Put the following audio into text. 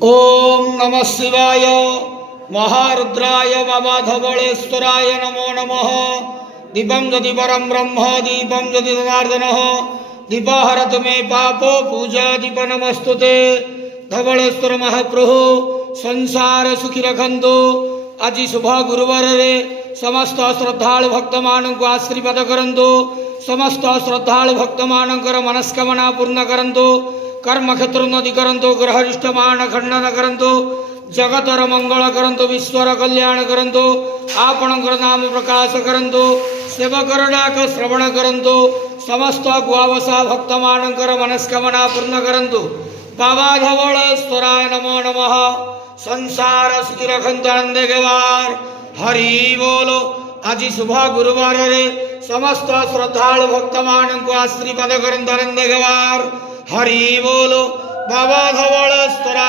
ओम नमः शिवाय महारुद्राय वामाधवळेश्वराय नमो नमः। दीपं यदि परं ब्रह्म दीपं यदि जनार्दनः दीपहरतु मे पापो पूजा दीप नमस्तुते। धवळेश्वर महाप्रभु संसार सुखी रखंतु। आज शुभ गुरुवार रे समस्त श्रद्धालु भक्त मानक आशीर्वाद करंतु। समस्त श्रद्धालु भक्त मानकर मनस्कामना पूर्ण करंतु। कर्म क्षेत्र उन्नति करंतु। ग्रहरिष्ठ मान खंडन करंतु। जगतर मंगल करंतु। विश्वर कल्याण करंतु। आपणकर नाम प्रकाश करंतु। सेवकर डाक श्रवण करंतु। समस्त गुआवसा भक्त मानकर मनस्कामना पूर्ण करंतु। बाबा धवळेश्वराय नमो नमः। संसार सुखी रखंतु आनंद गवार हरि बोलो। आज शुभ गुरुवार रे समस्त श्रद्धालु भक्त मानक आशीर्वाद करंतु आनंद गवार हरि बोलो। बाबा धवळेश्वराय